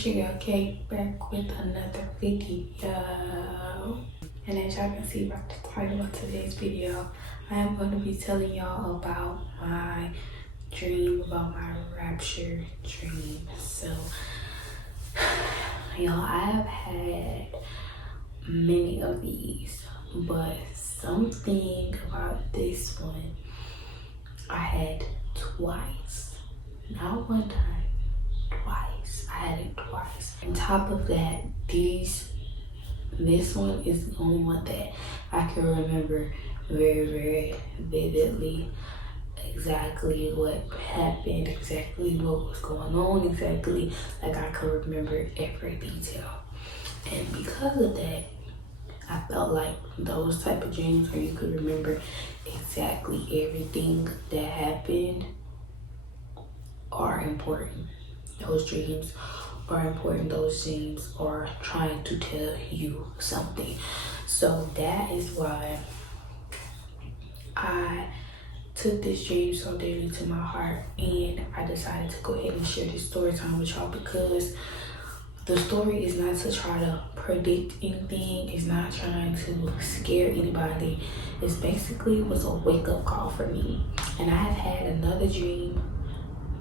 it's your girl Kate back with another video. And as y'all can see by the title of today's video, I am going to be telling y'all about my dream, about my rapture dream. So, y'all, I have had many of these, but something about this one I had twice. Not one time, twice. I had it twice. On top of that, this one is the only one that I can remember very, very vividly. Exactly what happened, exactly what was going on, exactly like I could remember every detail. And because of that, I felt like those type of dreams where you could remember exactly everything that happened are important. Those dreams are important. Those dreams are trying to tell you something. So that is why I took this dream so dearly to my heart, and I decided to go ahead and share this story time with y'all, because the story is not to try to predict anything. It's not trying to scare anybody. It's basically was a wake-up call for me. And I have had another dream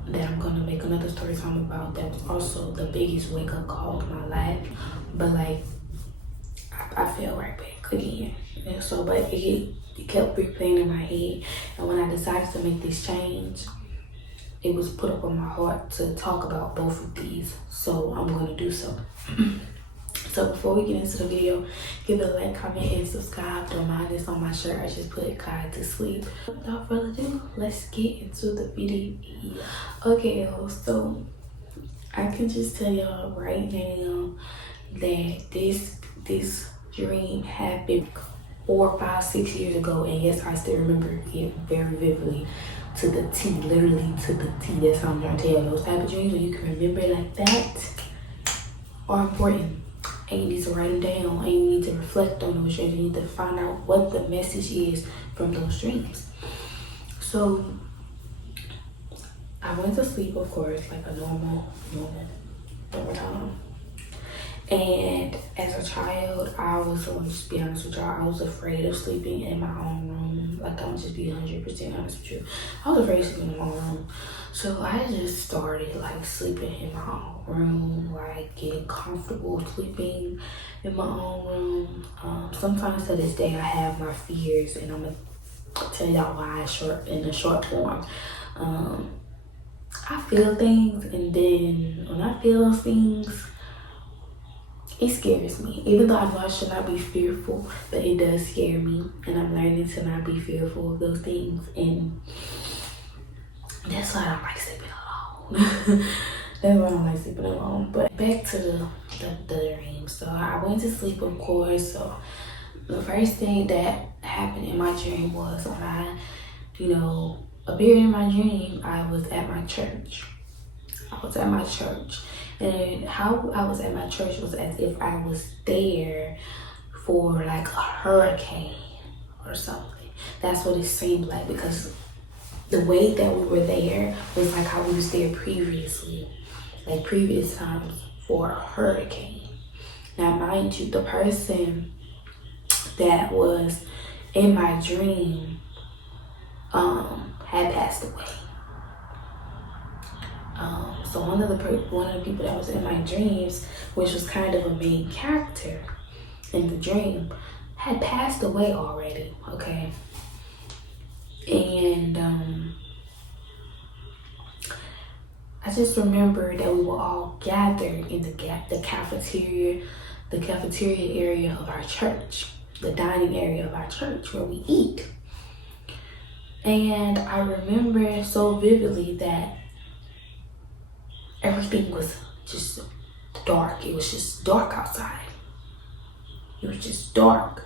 that I'm gonna make another story time about that was also the biggest wake-up call of my life. But like, I fell right back again. And so, but it kept replaying in my head. And when I decided to make this change, it was put up on my heart to talk about both of these. So I'm gonna do so. So before we get into the video, give it a like, comment, and subscribe. Don't mind this on my shirt. I just put God to sleep. Without further ado, let's get into the video. Okay, y'all, so I can just tell y'all right now that this dream happened 4, 5, 6 years ago, and yes, I still remember it very vividly to the T, literally to the T. That's how I'm trying to tell you. Those type of dreams where you can remember it like that are important. And you need to write them down, and you need to reflect on those dreams. You need to find out what the message is from those dreams. So I went to sleep, of course, like a normal time. And as a child, I was, let me just be honest with y'all, I was afraid of sleeping in my own room. Like, I'm just be 100% honest with you. I was afraid of sleeping in my own room. So I just started like sleeping in my own room, like getting comfortable sleeping in my own room. Sometimes to this day I have my fears, and I'm gonna tell y'all why in the short form. I feel things, and then when I feel those things, it scares me. Even though I know I should not be fearful, but it does scare me, and I'm learning to not be fearful of those things. And that's why I don't like sleeping alone. That's why I don't like sleeping alone. But back to the dream. So I went to sleep, of course. So the first thing that happened in my dream was when I, appeared in my dream, I was at my church. And how I was at my church was as if I was there for like a hurricane or something. That's what it seemed like, because the way that we were there was like how we was there previously, like previous times for a hurricane. Now, mind you, the person that was in my dream had passed away. So one of the people that was in my dreams, which was kind of a main character in the dream, had passed away already. Okay. And I just remember that we were all gathered in the cafeteria area of our church, the dining area of our church where we eat. And I remember so vividly that everything was just dark. It was just dark outside. It was just dark.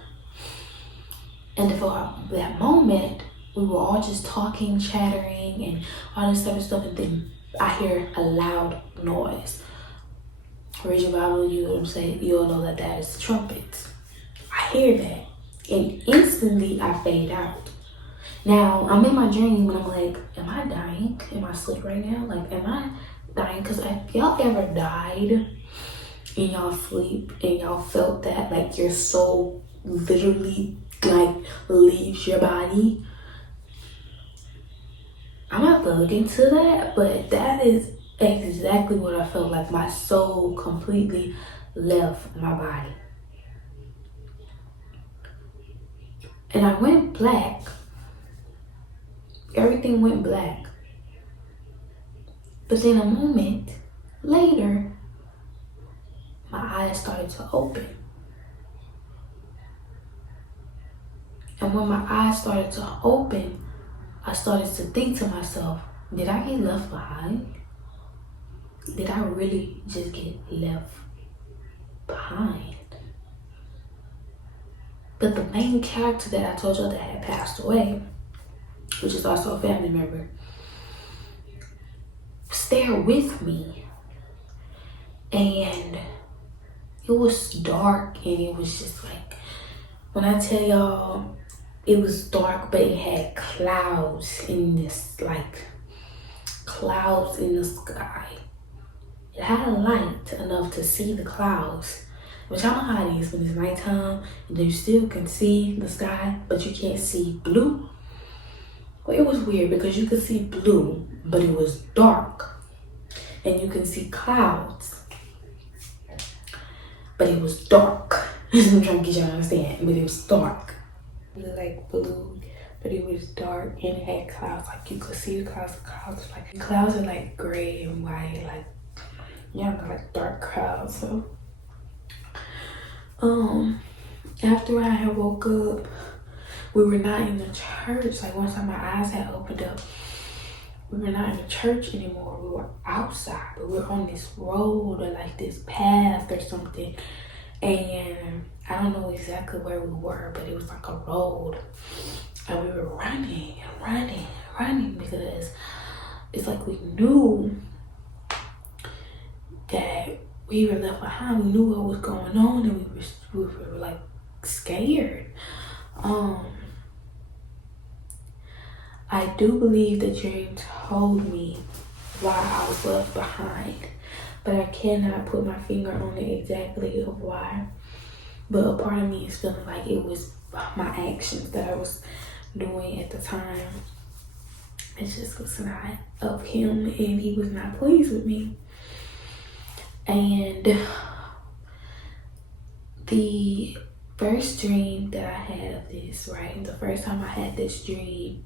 And for that moment, we were all just talking, chattering, and all this type of stuff. And then I hear a loud noise. Read your Bible, you know what I'm saying? You all know that that is trumpets. I hear that. And instantly I fade out. Now, I'm in my dream and I'm like, am I dying in my sleep right now? Like, dying. Because if y'all ever died in y'all sleep and y'all felt that like your soul literally like leaves your body, I'm gonna have to look into that, but that is exactly what I felt like. My soul completely left my body. And I went black. Everything went black. But then a moment later, my eyes started to open. And when my eyes started to open, I started to think to myself, did I get left behind? Did I really just get left behind? But the main character that I told y'all that had passed away, which is also a family member, was there with me. And it was dark, and it was just like, when I tell y'all, it was dark, but it had clouds in this, like clouds in the sky. It had a light enough to see the clouds, which I know how it is when it's nighttime and you still can see the sky, but you can't see blue. Well, it was weird because you could see blue, but it was dark, and you can see clouds, but it was dark. I'm trying to get y'all to understand, but it was dark. It was like blue, but it was dark, and it had clouds. Like you could see the clouds. The clouds are like gray and white, like like dark clouds. So after I had woke up, we were not in the church. Like once my eyes had opened up, we were not in the church anymore. We were outside, but we were on this road or like this path or something. And I don't know exactly where we were, but it was like a road. And we were running because it's like we knew that we were left behind. We knew what was going on, and we were like scared. I do believe that Dream told me why I was left behind, but I cannot put my finger on it exactly of why. But a part of me is feeling like it was my actions that I was doing at the time. It just was not of him, and he was not pleased with me. And the first dream that I had of this, right? The first time I had this dream,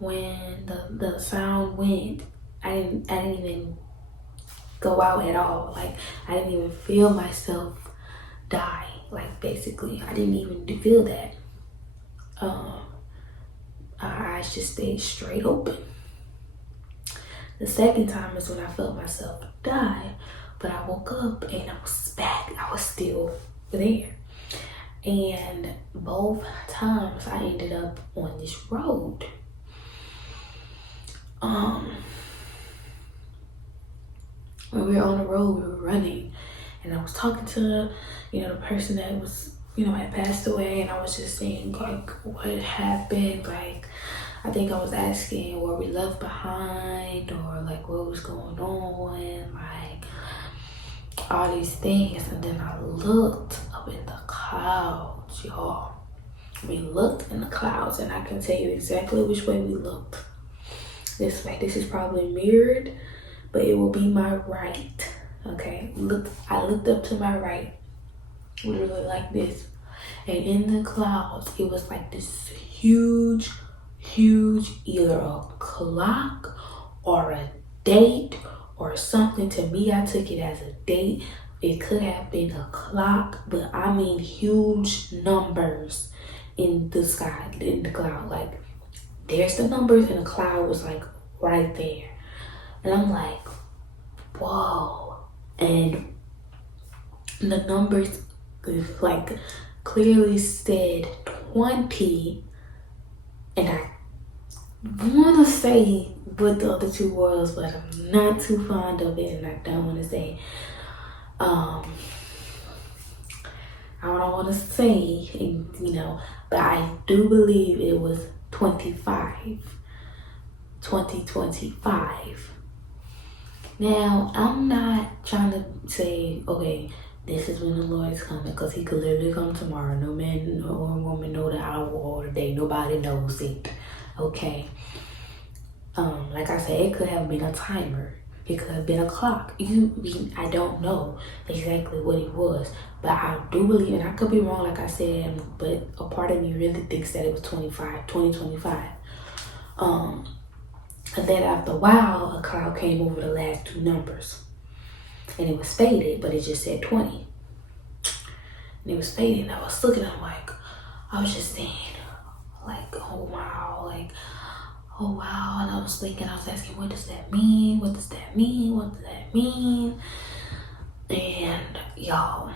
when the sound went, I didn't even go out at all. Like I didn't even feel myself die. Like basically, I didn't even feel that. Our eyes just stayed straight open. The second time is when I felt myself die, but I woke up and I was back. I was still there. And both times I ended up on this road. When we were on the road, we were running, and I was talking to, the person that was, had passed away, and I was just saying like what happened. Like I think I was asking were we left behind, or like what was going on, like all these things. And then I looked up in the clouds, y'all. We looked in the clouds, and I can tell you exactly which way we looked. This way. This is probably mirrored, but it will be my right. Okay, I looked up to my right, literally like this, and in the clouds it was like this huge, either a clock or a date or something. To me, I took it as a date. It could have been a clock, but I mean huge numbers in the sky, in the cloud. Like there's the numbers, and the cloud was like right there, and I'm like, whoa. And the numbers like clearly said 20, and I want to say what the other two was, but I'm not too fond of it, and I don't want to say I don't want to say, but I do believe it was 2025. Now, I'm not trying to say, okay, this is when the Lord is coming, because he could literally come tomorrow. No man or woman know the hour or the day. Nobody knows it. Okay. Like I said, it could have been a timer. It could have been a clock. I don't know exactly what it was. But I do believe, and I could be wrong, like I said, but a part of me really thinks that it was 2025. And then after a while, a cloud came over the last two numbers. And it was faded, but it just said 20. And it was faded, and I was looking, I was just saying, oh wow, oh wow. And I was thinking, I was asking, what does that mean? What does that mean? What does that mean? And y'all,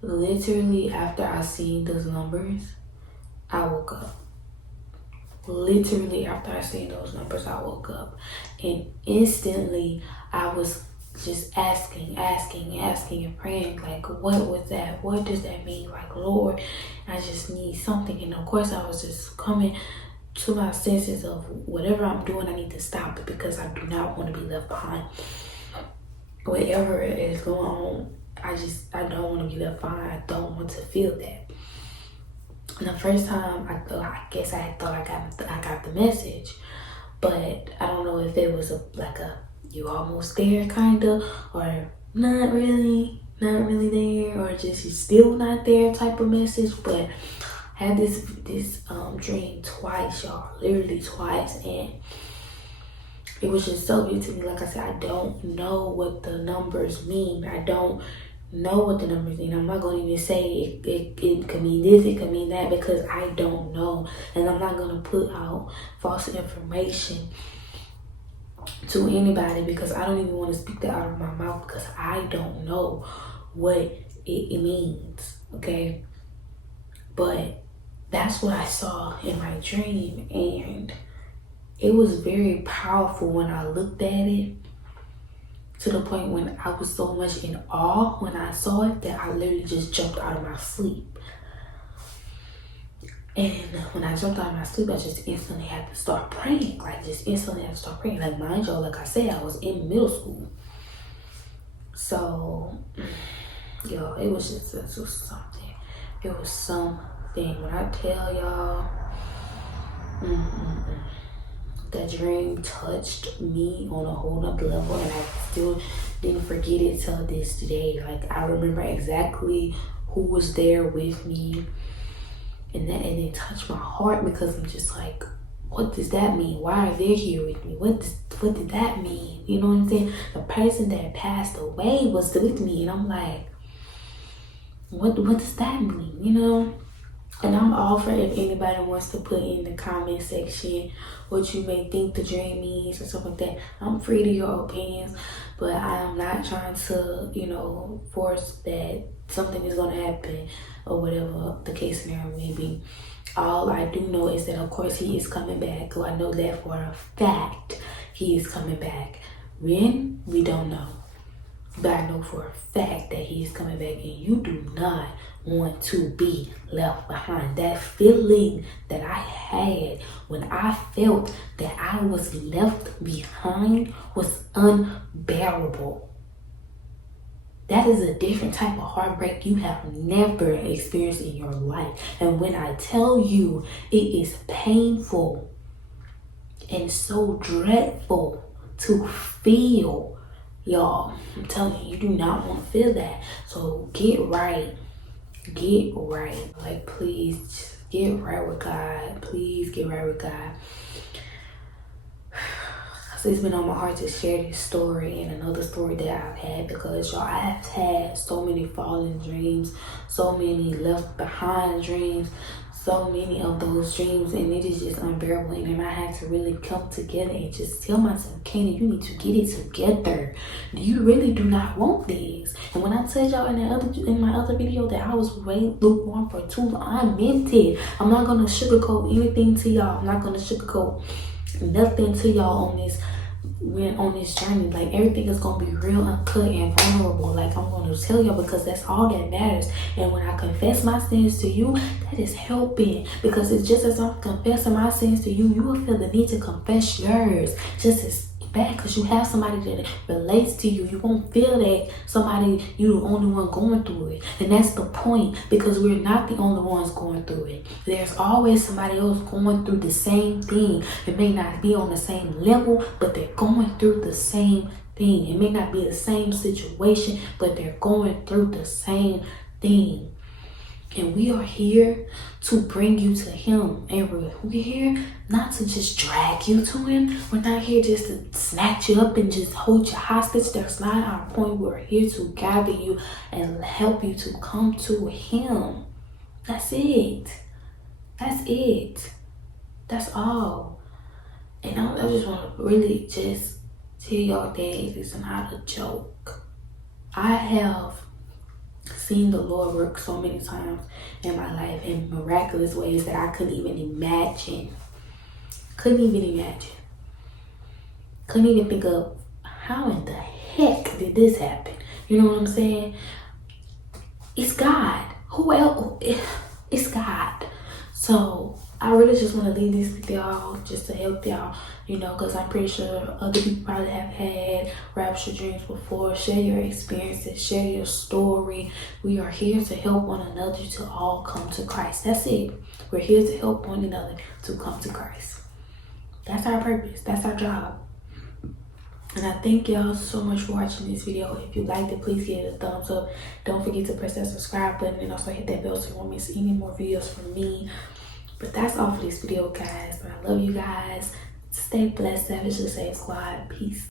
literally after I seen those numbers, I woke up. Literally after I seen those numbers, I woke up. And instantly I was just asking and praying, like, what was that? What does that mean? Like, Lord, I just need something. And of course I was just coming to my senses of whatever I'm doing, I need to stop it, because I do not want to be left behind. Whatever is going on, I don't want to be left behind. I don't want to feel that. And the first time I thought I got the message, but I don't know if it was you almost there kind of, or not really there, or just you still not there type of message. But I had this dream twice, y'all, literally twice, and it was just so good to me. Like I said, I don't know what the numbers mean. I don't know what the numbers mean. I'm not going to even say it could mean this, it could mean that, because I don't know. And I'm not going to put out false information to anybody, because I don't even want to speak that out of my mouth, because I don't know what it means, okay? But that's what I saw in my dream, and it was very powerful when I looked at it, to the point when I was so much in awe when I saw it that I literally just jumped out of my sleep. And when I jumped out of my sleep, I just instantly had to start praying. Like, mind y'all, like I said, I was in middle school. So, yo, it was something. It was something. When I tell y'all, that dream touched me on a whole nother level, and I still didn't forget it till this day. Like, I remember exactly who was there with me, and it touched my heart, because I'm just like, what does that mean? Why are they here with me? What did that mean? You know what I'm saying? The person that passed away was with me, and I'm like, what does that mean? You know? And I'm all for, if anybody wants to put in the comment section what you may think the dream means or stuff like that. I'm free to your opinions, but I am not trying to, force that something is going to happen or whatever the case scenario may be. All I do know is that, of course, he is coming back. So I know that for a fact he is coming back. When? We don't know. But I know for a fact that he is coming back, and you do not want to be left behind. That feeling that I had when I felt that I was left behind was unbearable. That is a different type of heartbreak you have never experienced in your life. And when I tell you, it is painful and so dreadful to feel. Y'all, I'm telling you, you do not want to feel that. So get right. Like, please, just get right with God. Please get right with God. So it's been on my heart to share this story and another story that I've had, because y'all, I've had so many fallen dreams, so many left behind dreams, so many of those dreams, and it is just unbearable. And I had to really come together and just tell myself, Kenny, you need to get it together. You really do not want this. And when I told y'all in my other video that I was way lukewarm for too long, I meant it. I'm not gonna sugarcoat anything to y'all. I'm not gonna sugarcoat nothing to y'all on this journey. Like, everything is gonna be real, uncut, and vulnerable. Like, I'm gonna tell y'all, because that's all that matters. And when I confess my sins to you, that is helping, because it's just as I'm confessing my sins to you, you will feel the need to confess yours, just as back because you have somebody that relates to you. You won't feel that somebody, you the only one going through it. And that's the point, because we're not the only ones going through it. There's always somebody else going through the same thing. It may not be on the same level, but they're going through the same thing. It may not be the same situation, but they're going through the same thing. And we are here to bring you to him. And we're here not to just drag you to him. We're not here just to snatch you up and just hold you hostage. That's not our point. We're here to gather you and help you to come to him. That's it. That's it. That's all. And I just want to really just tell y'all that it's not a joke. I have seen the Lord work so many times in my life in miraculous ways that I couldn't even imagine. Couldn't even think of how in the heck did this happen. You know what I'm saying? It's God. Who else? It's God. So I really just want to leave this with y'all just to help y'all, you know, because I'm pretty sure other people probably have had rapture dreams before. Share your experiences, share your story. We are here to help one another to all come to Christ. That's it. We're here to help one another to come to Christ. That's our purpose. That's our job. And I thank y'all so much for watching this video. If you liked it, please give it a thumbs up. Don't forget to press that subscribe button and also hit that bell so you won't miss any more videos from me. But that's all for this video, guys. But I love you guys. Stay blessed, Savage the Save Squad. Peace.